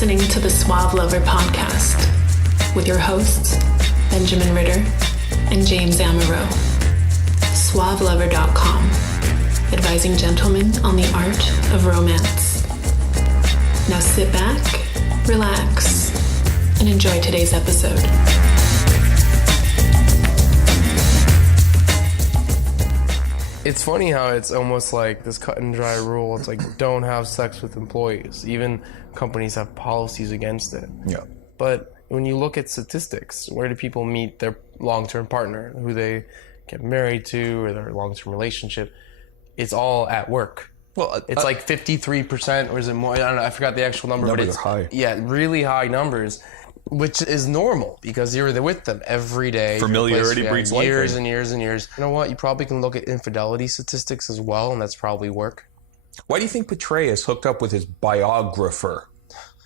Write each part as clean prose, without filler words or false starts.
listening to the Suave Lover podcast with your hosts, Benjamin Ritter and James Amaro. SuaveLover.com, advising gentlemen on the art of romance. Now sit back, relax, and enjoy today's episode. It's funny how it's almost like this cut and dry rule. It's like, don't have sex with employees. Even companies have policies against it. Yeah. But when you look at statistics, where do people meet their long-term partner, who they get married to, or their long-term relationship? It's all at work. Well, it's like 53%, or is it more? I don't know. I forgot the actual number, but it's high. Yeah, really high numbers, which is normal because you're there with them every day. Familiarity breeds liking. Years and years and years. You know what? You probably can look at infidelity statistics as well, and that's probably work. Why do you think Petraeus hooked up with his biographer?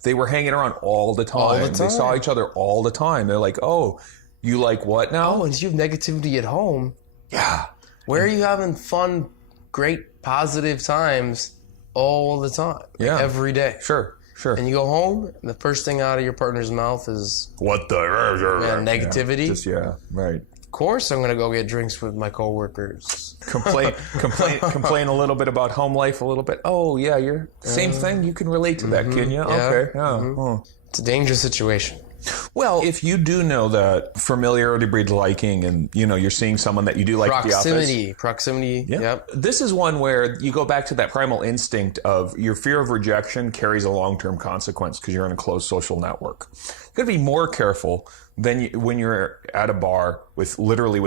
They were hanging around all the time. All the time. They saw each other all the time. They're like, oh, you like what now? Oh, and you have negativity at home. Yeah. Where are you having fun, great, positive times all the time? Yeah. Every day. Sure. And you go home, and the first thing out of your partner's mouth is... What the... negativity. Yeah, right. Of course I'm going to go get drinks with my coworkers. Complain a little bit about home life a little bit. Oh, yeah, you're... Same thing? You can relate to that, can you? Yeah. Okay. Yeah. Oh. It's a dangerous situation. Well, if you do know that familiarity breeds liking and, you know, you're seeing someone that you do like at the office. Proximity. Yeah. Yep. This is one where you go back to that primal instinct of your fear of rejection carries a long-term consequence because you're in a closed social network. You got to be more careful than when you're at a bar with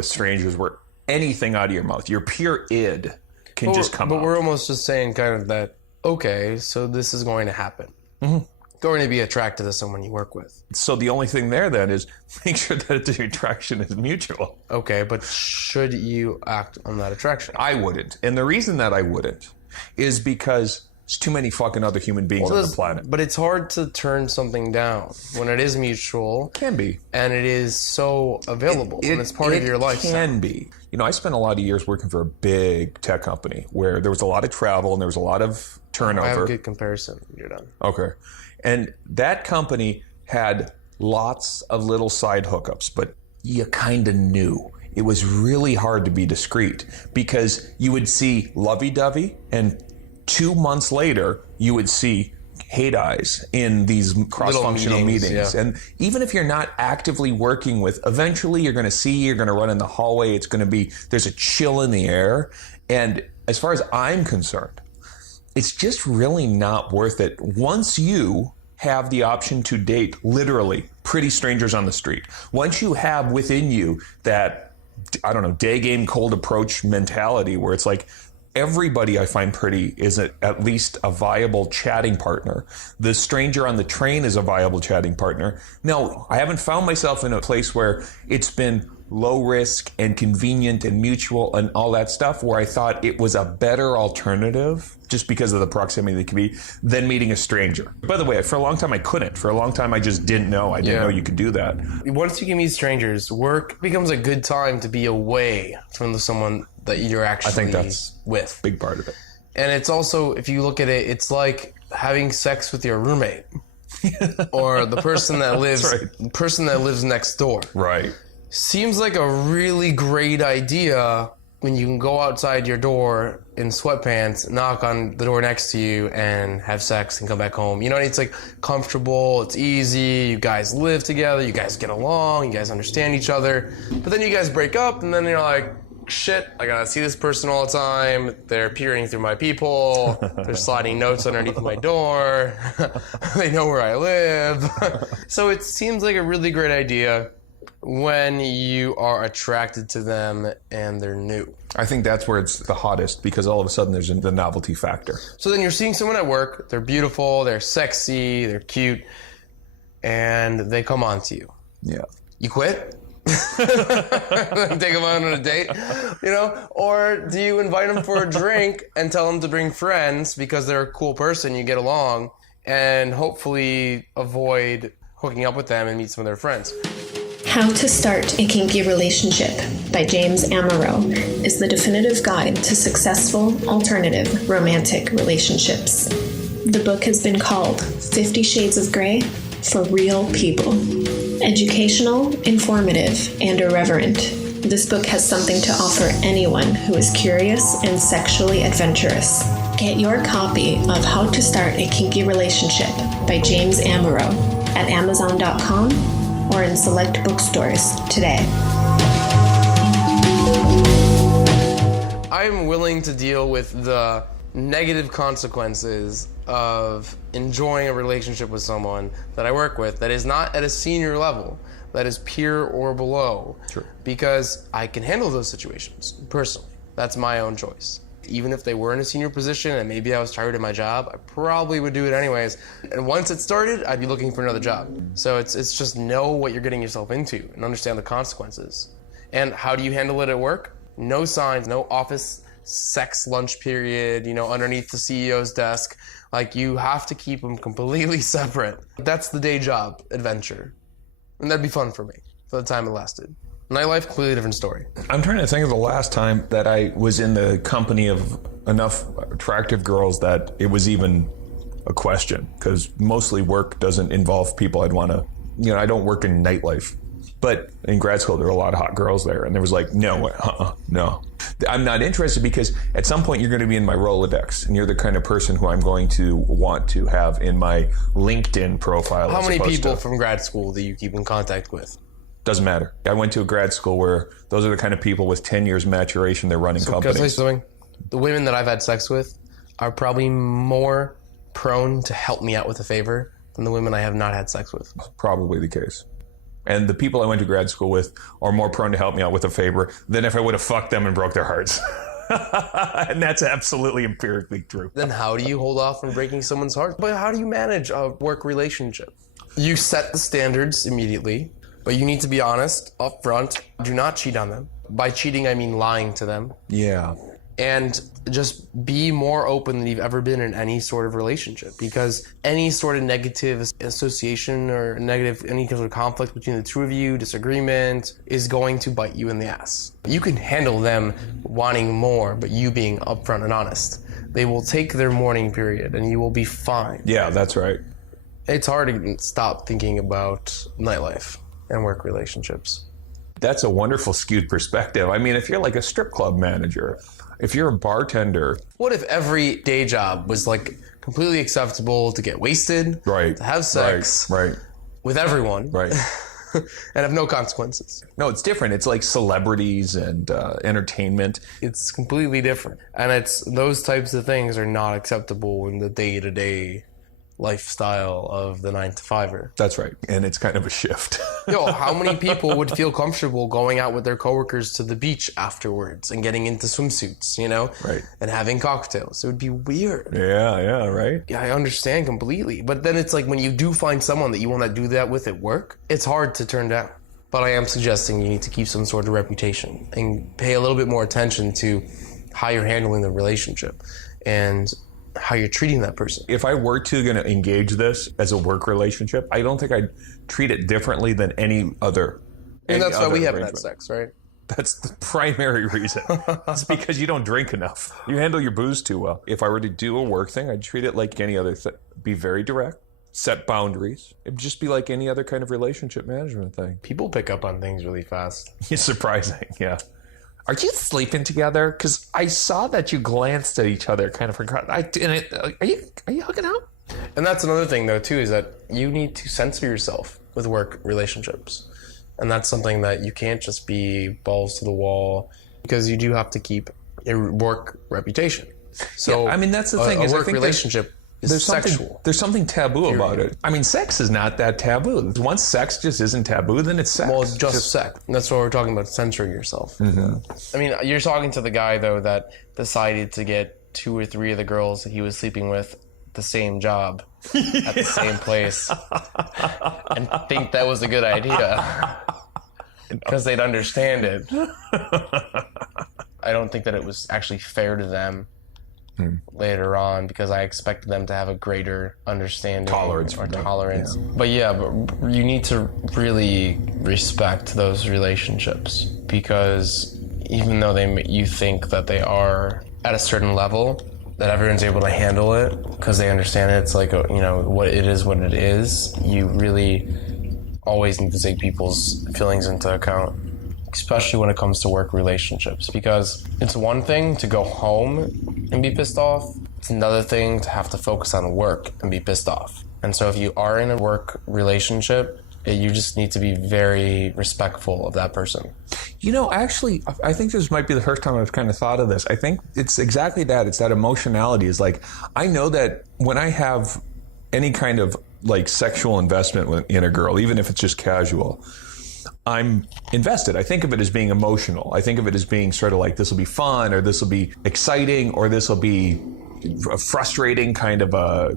strangers where anything out of your mouth, your pure id can just come out. But we're almost just saying kind of that, okay, so this is going to happen. Mm-hmm. Going to be attracted to someone you work with. So the only thing there then is make sure that the attraction is mutual. Okay, but should you act on that attraction? I wouldn't. And the reason that I wouldn't is because there's too many fucking other human beings on the planet. But it's hard to turn something down when it is mutual. Can be. And it is so available. And it's part of your life. It can be. You know, I spent a lot of years working for a big tech company where there was a lot of travel and there was a lot of turnover. I have a good comparison. You're done. Okay. And that company had lots of little side hookups, but you kind of knew. It was really hard to be discreet because you would see lovey-dovey and 2 months later you would see hate eyes in these cross-functional meetings. Yeah. And even if you're not actively working with, eventually you're going to run in the hallway. It's going to be, there's a chill in the air. And as far as I'm concerned, it's just really not worth it once you have the option to date literally pretty strangers on the street. Once you have within you that, I don't know, day game cold approach mentality where it's like everybody I find pretty is at least a viable chatting partner. The stranger on the train is a viable chatting partner. Now, I haven't found myself in a place where it's been low risk and convenient and mutual and all that stuff where I thought it was a better alternative just because of the proximity that can be than meeting a stranger. By the way, for a long time I couldn't. For a long time I just didn't know. I didn't know you could do that. Once you can meet strangers, work becomes a good time to be away from someone that you're actually I think that's with. A big part of it. And it's also, if you look at it, it's like having sex with your roommate or the person that lives next door. Right. Seems like a really great idea when you can go outside your door in sweatpants, knock on the door next to you, and have sex and come back home. You know, it's like comfortable, it's easy, you guys live together, you guys get along, you guys understand each other. But then you guys break up, and then you're like, shit, I gotta see this person all the time. They're peering through my peephole. They're sliding notes underneath my door. They know where I live. So it seems like a really great idea when you are attracted to them and they're new. I think that's where it's the hottest because all of a sudden there's the novelty factor. So then you're seeing someone at work, they're beautiful, they're sexy, they're cute, and they come on to you. Yeah. You quit? Take them out on a date, you know? Or do you invite them for a drink and tell them to bring friends because they're a cool person, you get along, and hopefully avoid hooking up with them and meet some of their friends? How to Start a Kinky Relationship by James Amaro is the definitive guide to successful alternative romantic relationships. The book has been called 50 Shades of Grey for Real People. Educational, informative, and irreverent, this book has something to offer anyone who is curious and sexually adventurous. Get your copy of How to Start a Kinky Relationship by James Amaro at Amazon.com or in select bookstores today. I'm willing to deal with the negative consequences of enjoying a relationship with someone that I work with that is not at a senior level, that is peer or below. Sure. Because I can handle those situations personally. That's my own choice. Even if they were in a senior position and maybe I was tired of my job, I probably would do it anyways. And once it started, I'd be looking for another job. So it's just know what you're getting yourself into and understand the consequences. And how do you handle it at work? No signs, no office sex lunch period, underneath the CEO's desk. Like, you have to keep them completely separate. That's the day job adventure. And that'd be fun for me for the time it lasted. Nightlife, completely different story. I'm trying to think of the last time that I was in the company of enough attractive girls that it was even a question, because mostly work doesn't involve people I'd want to, I don't work in nightlife. But in grad school, there were a lot of hot girls there, and there was like, no. I'm not interested, because at some point you're going to be in my Rolodex, and you're the kind of person who I'm going to want to have in my LinkedIn profile. How many people from grad school that you keep in contact with? Doesn't matter. I went to a grad school where those are the kind of people with 10 years maturation, they're running companies. Can I say something? The women that I've had sex with are probably more prone to help me out with a favor than the women I have not had sex with. Probably the case. And the people I went to grad school with are more prone to help me out with a favor than if I would have fucked them and broke their hearts. And that's absolutely empirically true. Then how do you hold off from breaking someone's heart? But how do you manage a work relationship? You set the standards immediately, but you need to be honest up front. Do not cheat on them. By cheating, I mean lying to them. Yeah. And just be more open than you've ever been in any sort of relationship, because any sort of negative association or any kind of conflict between the two of you, disagreement, is going to bite you in the ass. You can handle them wanting more, but you being upfront and honest. They will take their mourning period and you will be fine. Yeah, that's right. It's hard to stop thinking about nightlife and work relationships. That's a wonderful skewed perspective. I mean, if you're like a strip club manager, if you're a bartender. What if every day job was like completely acceptable to get wasted, right, to have sex, right, with everyone, right, and have no consequences? No, it's different. It's like celebrities and entertainment. It's completely different. And it's those types of things are not acceptable in the day-to-day lifestyle of the 9-to-5er. That's right. And it's kind of a shift. How many people would feel comfortable going out with their coworkers to the beach afterwards and getting into swimsuits, Right. And having cocktails? It would be weird. Yeah, right. Yeah, I understand completely. But then it's like when you do find someone that you want to do that with at work, it's hard to turn down. But I am suggesting you need to keep some sort of reputation and pay a little bit more attention to how you're handling the relationship and how you're treating that person. If I were going to engage this as a work relationship, I don't think I'd treat it differently than any other. And that's why we haven't had sex, right? That's the primary reason. It's because you don't drink enough. You handle your booze too well. If I were to do a work thing, I'd treat it like any other thing. Be very direct, set boundaries. It'd just be like any other kind of relationship management thing. People pick up on things really fast. It's surprising, yeah. Are you sleeping together? Because I saw that you glanced at each other, kind of forgot. Are you hooking up? And that's another thing, though, too, is that you need to censor yourself with work relationships. And that's something that you can't just be balls to the wall, because you do have to keep a work reputation. So, yeah, I mean, that's the thing. A work relationship is sexual. There's something taboo about it. I mean, sex is not that taboo. Once sex just isn't taboo, then it's sex. Well, it's just sex. And that's what we're talking about, censoring yourself. Mm-hmm. I mean, you're talking to the guy, though, that decided to get 2 or 3 of the girls that he was sleeping with the same job at the same place and think that was a good idea because they'd understand it. I don't think that it was actually fair to them later on, because I expected them to have a greater understanding tolerance. Yeah. But you need to really respect those relationships, because even though you think that they are at a certain level, that everyone's able to handle it because they understand it's like, you know, what it is, you really always need to take people's feelings into account, especially when it comes to work relationships, because it's one thing to go home and be pissed off. It's another thing to have to focus on work and be pissed off. And so if you are in a work relationship, you just need to be very respectful of that person. You know, actually, I think this might be the first time I've kind of thought of this. I think it's exactly that. It's that emotionality. Is like, I know that when I have any kind of like sexual investment in a girl, even if it's just casual, I'm invested. I think of it as being emotional. I think of it as being sort of like, this will be fun, or this will be exciting, or this will be a frustrating kind of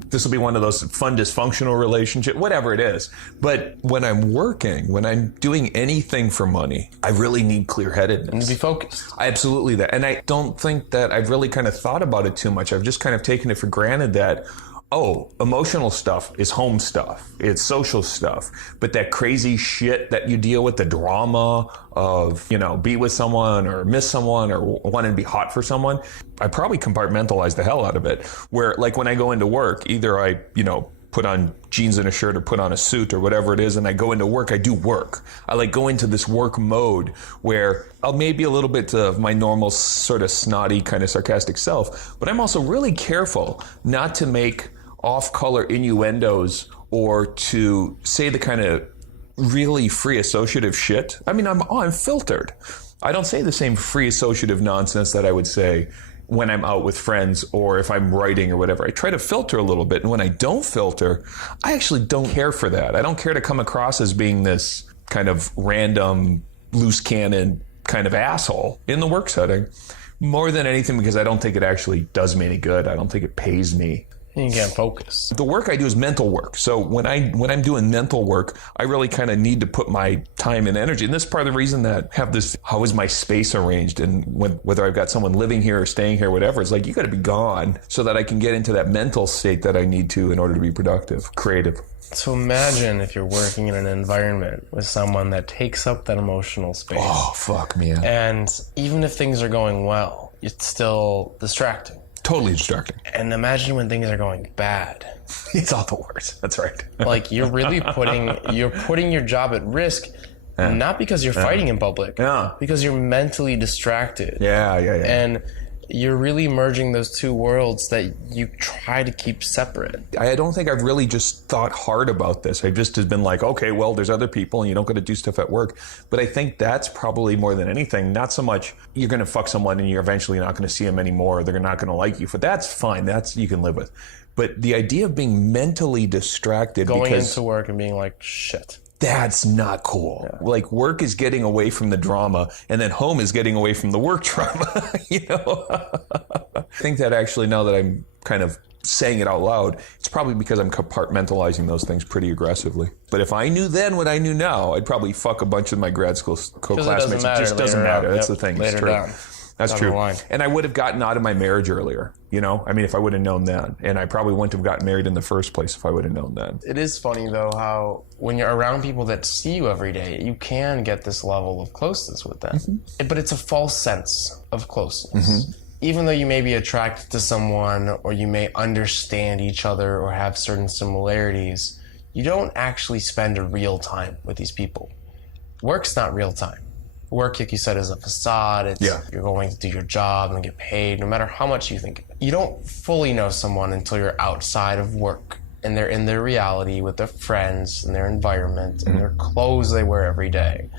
this will be one of those fun dysfunctional relationship, whatever it is. But when I'm working, when I'm doing anything for money, I really need clear-headedness. And to be focused. Absolutely that. And I don't think that I've really kind of thought about it too much. I've just kind of taken it for granted that, oh, emotional stuff is home stuff. It's social stuff. But that crazy shit that you deal with, the drama of, you know, be with someone or miss someone or wanting to be hot for someone, I probably compartmentalize the hell out of it. Where, like, when I go into work, either I, you know, put on jeans and a shirt or put on a suit or whatever it is, and I go into work, I do work. I like go into this work mode where I'll maybe a little bit of my normal sort of snotty kind of sarcastic self, but I'm also really careful not to make off-color innuendos or to say the kind of really free associative shit. I mean, I'm filtered. I don't say the same free associative nonsense that I would say when I'm out with friends or if I'm writing or whatever. I try to filter a little bit, and when I don't filter, I actually don't care for that. I don't care to come across as being this kind of random, loose cannon kind of asshole in the work setting, more than anything because I don't think it actually does me any good. I don't think it pays me. You can't focus. The work I do is mental work. So when I'm doing mental work, I really kind of need to put my time and energy. And this is part of the reason that I have this, how is my space arranged? And whether I've got someone living here or staying here, whatever, it's like, you got to be gone so that I can get into that mental state that I need to in order to be productive, creative. So imagine if you're working in an environment with someone that takes up that emotional space. Oh, fuck, man. And even if things are going well, it's still distracting. Totally distracting. And imagine when things are going bad. It's all the worst. That's right. Like, you're really putting your job at risk, not because you're fighting in public, because you're mentally distracted. Yeah. And you're really merging those two worlds that you try to keep separate. I don't think I've really just thought hard about this. I've just been like, okay, well, there's other people and you don't got to do stuff at work. But I think that's probably more than anything, not so much you're going to fuck someone and you're eventually not going to see them anymore, or they're not going to like you. But that's fine. That's you can live with. But the idea of being mentally distracted going into work and being like, shit. That's not cool. Yeah. Like, work is getting away from the drama, and then home is getting away from the work drama, you know? I think that actually, now that I'm kind of saying it out loud, it's probably because I'm compartmentalizing those things pretty aggressively. But if I knew then what I knew now, I'd probably fuck a bunch of my grad school co-classmates. It just doesn't matter. That's the thing. It's true. That's true. And I would have gotten out of my marriage earlier, you know? I mean, if I would have known then. And I probably wouldn't have gotten married in the first place if I would have known then. It is funny, though, how when you're around people that see you every day, you can get this level of closeness with them. Mm-hmm. But it's a false sense of closeness. Mm-hmm. Even though you may be attracted to someone, or you may understand each other or have certain similarities, you don't actually spend a real time with these people. Work's not real time. Work, like you said, is a facade. You're going to do your job and get paid, no matter how much you think. You don't fully know someone until you're outside of work and they're in their reality with their friends and their environment and their clothes they wear every day.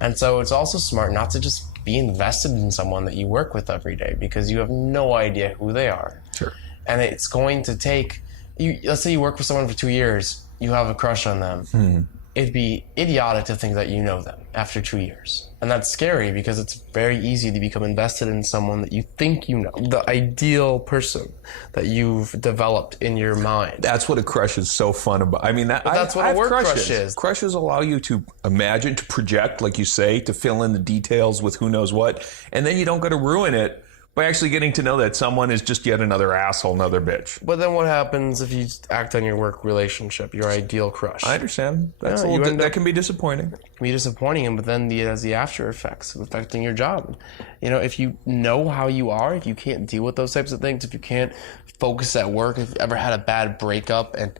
And so it's also smart not to just be invested in someone that you work with every day, because you have no idea who they are. Sure. And it's going to take you. Let's say you work with someone for 2 years, you have a crush on them. It'd be idiotic to think that you know them after 2 years. And that's scary, because it's very easy to become invested in someone that you think you know. The ideal person that you've developed in your mind. That's what a crush is so fun about. I mean, that's what a work crush is. Crushes allow you to imagine, to project, like you say, to fill in the details with who knows what. And then you don't got to ruin it by actually getting to know that someone is just yet another asshole, another bitch. But then what happens if you act on your work relationship, your ideal crush? I understand. That's that can be disappointing. It can be disappointing, but then it has the after effects of affecting your job. If you know how you are, if you can't deal with those types of things, if you can't focus at work, if you've ever had a bad breakup and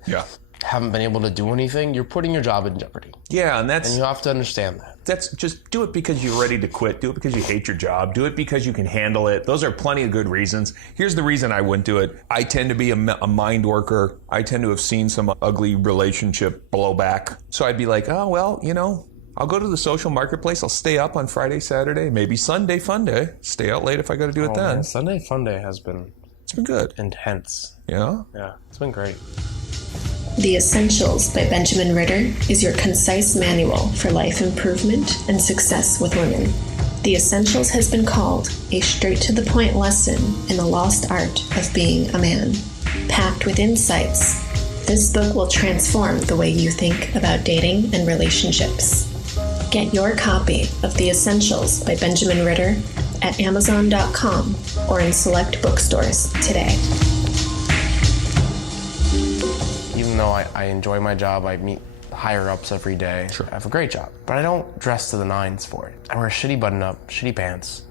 haven't been able to do anything, you're putting your job in jeopardy. Yeah, and you have to understand that. That's just do it because you're ready to quit. Do it because you hate your job. Do it because you can handle it. Those are plenty of good reasons. Here's the reason I wouldn't do it. I tend to be a mind worker. I tend to have seen some ugly relationship blowback. So I'd be like, oh, well, I'll go to the social marketplace. I'll stay up on Friday, Saturday, maybe Sunday fun day. Stay out late if I got to do it then. Man, Sunday fun day has been... It's been good. Intense. Yeah? Yeah, it's been great. The Essentials by Benjamin Ritter is your concise manual for life improvement and success with women. The Essentials has been called a straight-to-the-point lesson in the lost art of being a man. Packed with insights, this book will transform the way you think about dating and relationships. Get your copy of The Essentials by Benjamin Ritter at Amazon.com or in select bookstores today. Even though I enjoy my job, I meet higher-ups every day. Sure. I have a great job, but I don't dress to the nines for it. I wear a shitty button-up, shitty pants,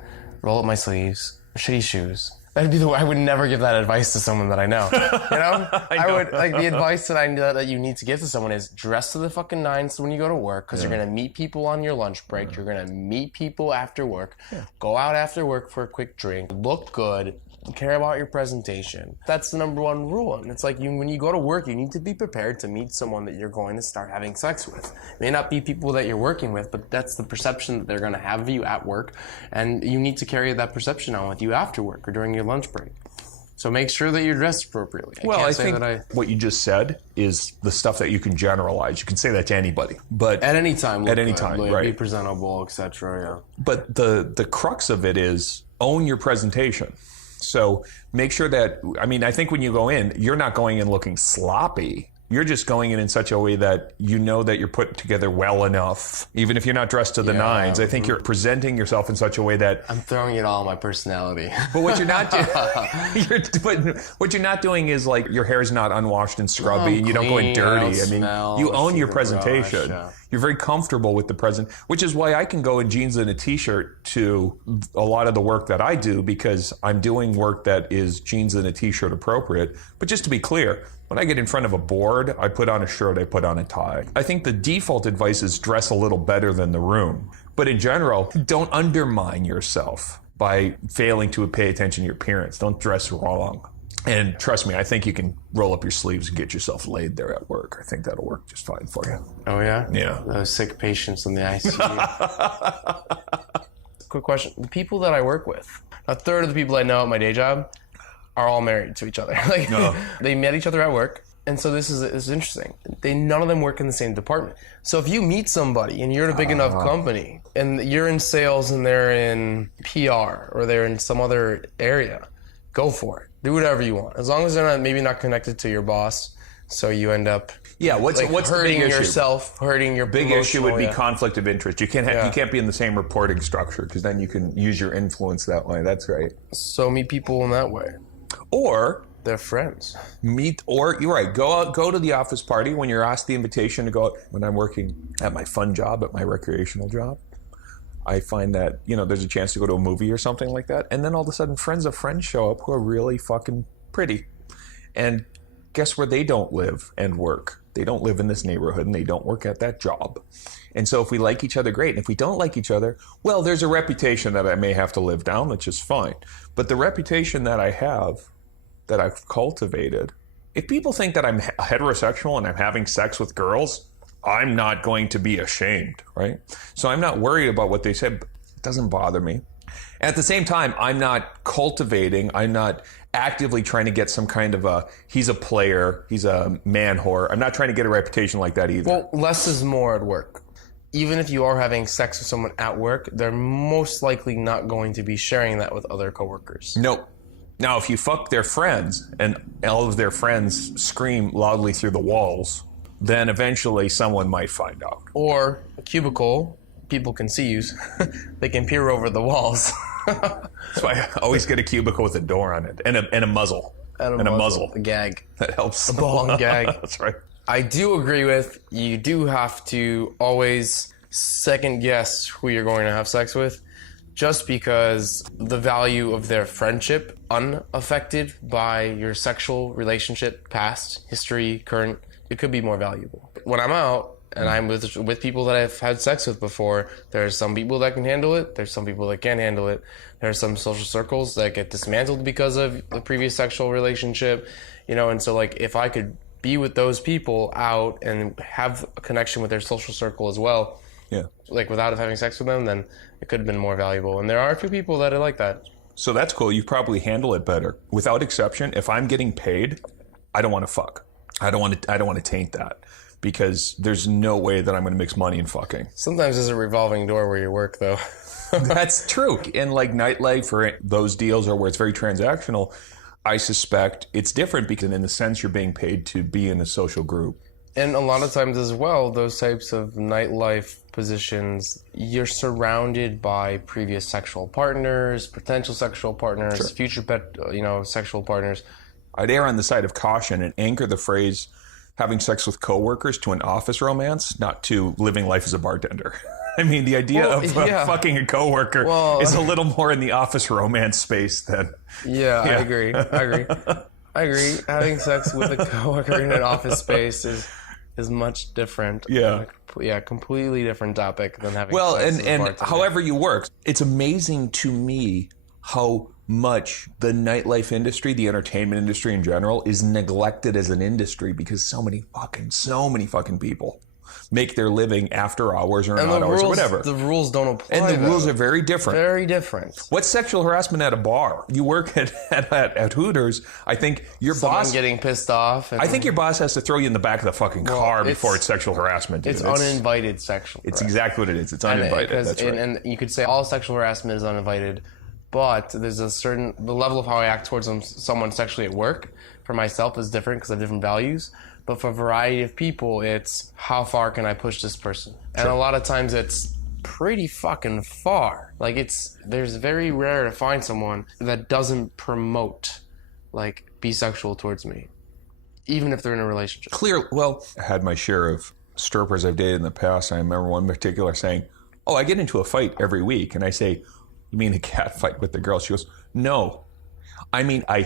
roll up my sleeves, shitty shoes. That'd be I would never give that advice to someone that I know. I would the advice that I know that you need to give to someone is dress to the fucking nines when you go to work, because you're gonna meet people on your lunch break. You're gonna meet people after work. Go out after work for a quick drink. Look good. Care about your presentation. That's the number one rule. And it's like when you go to work, you need to be prepared to meet someone that you're going to start having sex with. It may not be people that you're working with, but that's the perception that they're going to have of you at work. And you need to carry that perception on with you after work or during your lunch break. So make sure that you're dressed appropriately. I think what you just said is the stuff that you can generalize. You can say that to anybody, but at any time, right? Be presentable, etc. Yeah. But the crux of it is own your presentation. So make sure that, I think when you go in, you're not going in looking sloppy. You're just going in such a way that you know that you're put together well enough, even if you're not dressed to the nines. I think you're presenting yourself in such a way that I'm throwing it all my personality. But what you're not doing, what you're not doing is like your hair's not unwashed and scrubby, and you don't go in dirty. You own your presentation. You're very comfortable with the present, which is why I can go in jeans and a t-shirt to a lot of the work that I do, because I'm doing work that is jeans and a t-shirt appropriate. But just to be clear, when I get in front of a board, I put on a shirt, I put on a tie. I think the default advice is dress a little better than the room. But in general, don't undermine yourself by failing to pay attention to your appearance. Don't dress wrong. And trust me, I think you can roll up your sleeves and get yourself laid there at work. I think that'll work just fine for you. Oh, yeah? Yeah. Those sick patients in the ICU. Quick question. The people that I work with, a third of the people I know at my day job are all married to each other. They met each other at work. And so this is interesting. None of them work in the same department. So if you meet somebody and you're in a big enough company and you're in sales and they're in PR or they're in some other area, go for it. Do whatever you want. As long as they're maybe not connected to your boss. So you end up what's hurting the big yourself, hurting your big issue would be conflict of interest. You can't be in the same reporting structure, because then you can use your influence that way. That's right. So meet people in that way. Or they're friends. You're right. Go to the office party when you're asked the invitation to go out. When I'm working at my fun job, at my recreational job, I find that, there's a chance to go to a movie or something like that. And then all of a sudden friends of friends show up who are really fucking pretty. And guess where they don't live and work? They don't live in this neighborhood and they don't work at that job. And so if we like each other, great. And if we don't like each other, well, there's a reputation that I may have to live down, which is fine. But the reputation that I have, that I've cultivated, if people think that I'm heterosexual and I'm having sex with girls, I'm not going to be ashamed, right? So I'm not worried about what they said. It doesn't bother me. At the same time, I'm not actively trying to get some kind of he's a player, he's a man whore. I'm not trying to get a reputation like that either. Well, less is more at work. Even if you are having sex with someone at work, they're most likely not going to be sharing that with other coworkers. Nope. Now, if you fuck their friends and all of their friends scream loudly through the walls, then eventually someone might find out. Or a cubicle, people can see you. They can peer over the walls. That's why I always get a cubicle with a door on it and a muzzle. And a muzzle. A gag. That helps. A ball and gag. That's right. I do agree with, you do have to always second guess who you're going to have sex with, just because the value of their friendship, unaffected by your sexual relationship, past, history, current, it could be more valuable. When I'm out and I'm with people that I've had sex with before, there's some people that can handle it, there's some people that can't handle it. There are some social circles that get dismantled because of the previous sexual relationship, and so like if I could be with those people out and have a connection with their social circle as well, like without having sex with them, then it could have been more valuable. And there are a few people that are like that. So that's cool. You probably handle it better. Without exception, if I'm getting paid, I don't want to fuck. I don't want to taint that, because there's no way that I'm going to mix money and fucking. Sometimes there's a revolving door where you work, though. That's true. And like nightlife or those deals, or where it's very transactional, I suspect it's different because in the sense you're being paid to be in a social group. And a lot of times as well, those types of nightlife positions, you're surrounded by previous sexual partners, potential sexual partners, future sexual partners. I'd err on the side of caution and anchor the phrase having sex with coworkers to an office romance, not to living life as a bartender. I mean, the idea of fucking a coworker is a little more in the office romance space than... Yeah, I agree. Having sex with a coworker in an office space is much different. Yeah. Completely different topic than having sex with a and bartender. However you work, it's amazing to me how much the nightlife industry, the entertainment industry in general, is neglected as an industry, because so many fucking people make their living after hours or not hours or whatever. The rules don't apply. And the rules are very different. Very different. What's sexual harassment at a bar? You work at Hooters. I think your boss getting pissed off. I think your boss has to throw you in the back of the fucking car before it's sexual harassment. It's uninvited sexual harassment. It's exactly what it is. It's uninvited. That's right. And you could say all sexual harassment is uninvited, but there's the level of how I act towards someone sexually at work for myself is different because I have different values. But for a variety of people, it's how far can I push this person? And a lot of times it's pretty fucking far. Like there's very rare to find someone that doesn't promote be sexual towards me, even if they're in a relationship. Well, I had my share of strippers I've dated in the past. I remember one in particular saying, "Oh, I get into a fight every week." And I say, "You mean a cat fight with the girl?" She goes, "No. I mean, I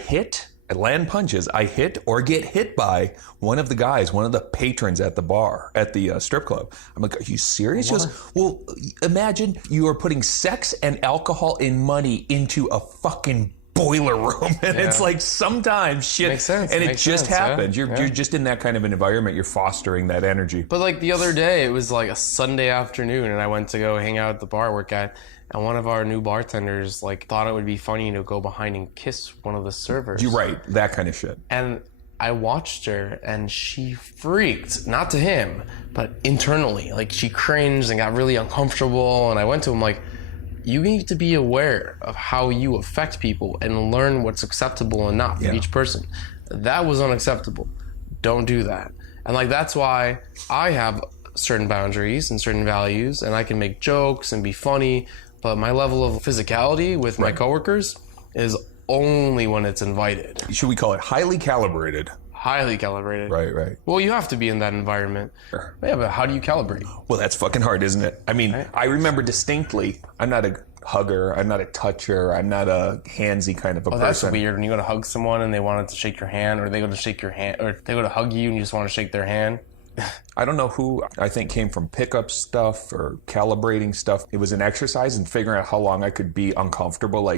land punches, I hit or get hit by one of the guys, one of the patrons at the bar, at the strip club." I'm like, "Are you serious?" She goes, "Well, imagine you are putting sex and alcohol and money into a fucking boiler room." And it's like sometimes shit, makes sense. And Makes it just sense, happens. You're just in that kind of an environment. You're fostering that energy. But the other day, it was a Sunday afternoon, and I went to go hang out at the bar I work at. And one of our new bartenders thought it would be funny to go behind and kiss one of the servers. You're right, that kind of shit. And I watched her, and she freaked, not to him, but internally. She cringed and got really uncomfortable. And I went to him you need to be aware of how you affect people and learn what's acceptable and not for each person. That was unacceptable. Don't do that. And that's why I have certain boundaries and certain values, and I can make jokes and be funny. But my level of physicality with my coworkers is only when it's invited. Should we call it highly calibrated? Highly calibrated. Right. Well, you have to be in that environment. Sure. Yeah, but how do you calibrate? Well, that's fucking hard, isn't it? I mean, I remember distinctly, I'm not a hugger, I'm not a toucher, I'm not a handsy kind of a person. That's weird. When you go to hug someone and they wanted to shake your hand, or they go to shake your hand, or they go to hug you and you just want to shake their hand. I don't know who I think came from pickup stuff or calibrating stuff. It was an exercise in figuring out how long I could be uncomfortable.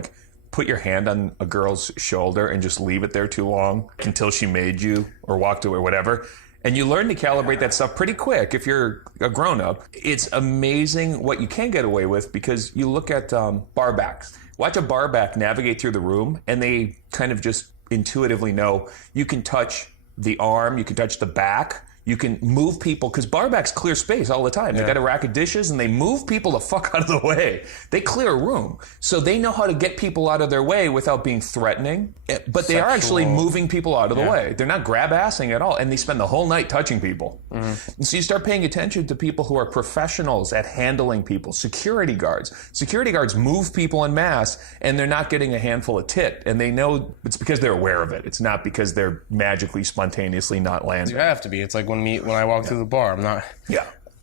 Put your hand on a girl's shoulder and just leave it there too long until she made you or walked away or whatever. And you learn to calibrate that stuff pretty quick if you're a grown-up. It's amazing what you can get away with, because you look at bar backs. Watch a bar back navigate through the room, and they kind of just intuitively know you can touch the arm, you can touch the back, You can move people, because barbacks clear space all the time. They got a rack of dishes and they move people the fuck out of the way. They clear a room. So they know how to get people out of their way without being threatening. But they are actually moving people out of the way. They're not grab-assing at all. And they spend the whole night touching people. And so you start paying attention to people who are professionals at handling people. Security guards. Security guards move people en masse, and they're not getting a handful of tit. And they know it's because they're aware of it. It's not because they're magically, spontaneously not landing. You have to be. It's like when I walk through the bar, I'm not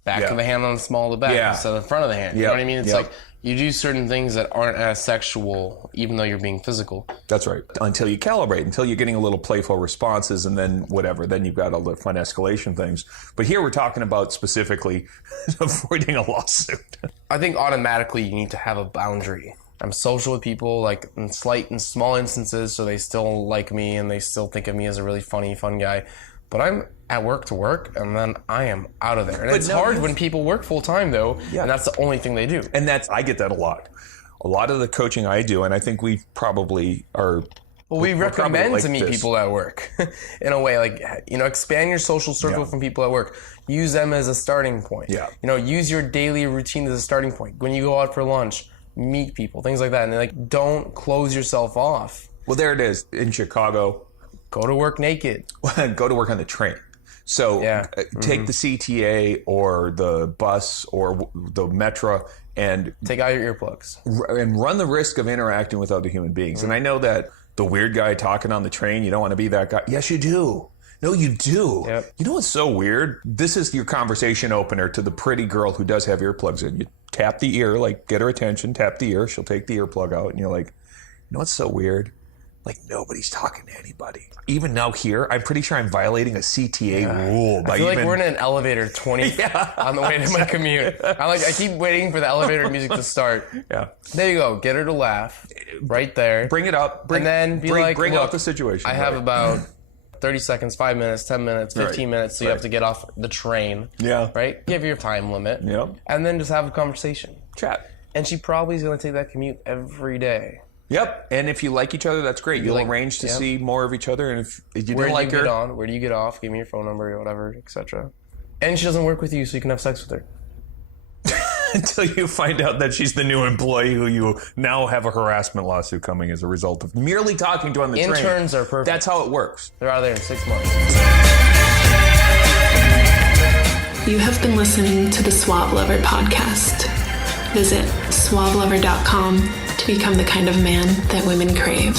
back to the hand on the small of the back instead of the front of the hand. You know what I mean? It's like you do certain things that aren't as sexual, even though you're being physical. That's right. Until you calibrate, until you're getting a little playful responses, and then whatever. Then you've got all the fun escalation things. But here we're talking about specifically avoiding a lawsuit. I think automatically you need to have a boundary. I'm social with people, like in small instances, so they still like me and they still think of me as a really funny, fun guy. But I'm at work to work, and then I am out of there. And it's hard when people work full time, though, and that's the only thing they do. And I get that a lot. A lot of the coaching I do, and I think we probably are. Well, we recommend to meet people at work in a way, like, expand your social circle from people at work. Use them as a starting point. Use your daily routine as a starting point. When you go out for lunch, meet people, things like that. And don't close yourself off. Well, there it is in Chicago. Go to work naked. Go to work on the train. So take the CTA or the bus or the metro and take out your earplugs and run the risk of interacting with other human beings. And I know that the weird guy talking on the train, you don't want to be that guy. Yes, you do. No, you do. Yep. You know what's so weird? This is your conversation opener to the pretty girl who does have earplugs in. You tap the ear, like get her attention, tap the ear. She'll take the earplug out and you're like, you know what's so weird? Like nobody's talking to anybody. Even now here, I'm pretty sure I'm violating a CTA rule. I feel like we're in an elevator 20 on the way to my commute. I keep waiting for the elevator music to start. Yeah. There you go. Get her to laugh. Right there. Bring it up. And then bring out the situation. I have about 30 seconds, 5 minutes, 10 minutes, 15 minutes, so you have to get off the train. Yeah. Right? Give your time limit. Yeah. And then just have a conversation. Chat. And she probably is going to take that commute every day. Yep. And if you like each other, that's great. You'll arrange to see more of each other. And if you don't like her, where do you get off? Give me your phone number or whatever, etc. And she doesn't work with you, so you can have sex with her. Until you find out that she's the new employee who you now have a harassment lawsuit coming as a result of merely talking to on the train. Interns are perfect. That's how it works. They're out of there in 6 months. You have been listening to the Suave Lover podcast. Visit suavelover.com to become the kind of man that women crave.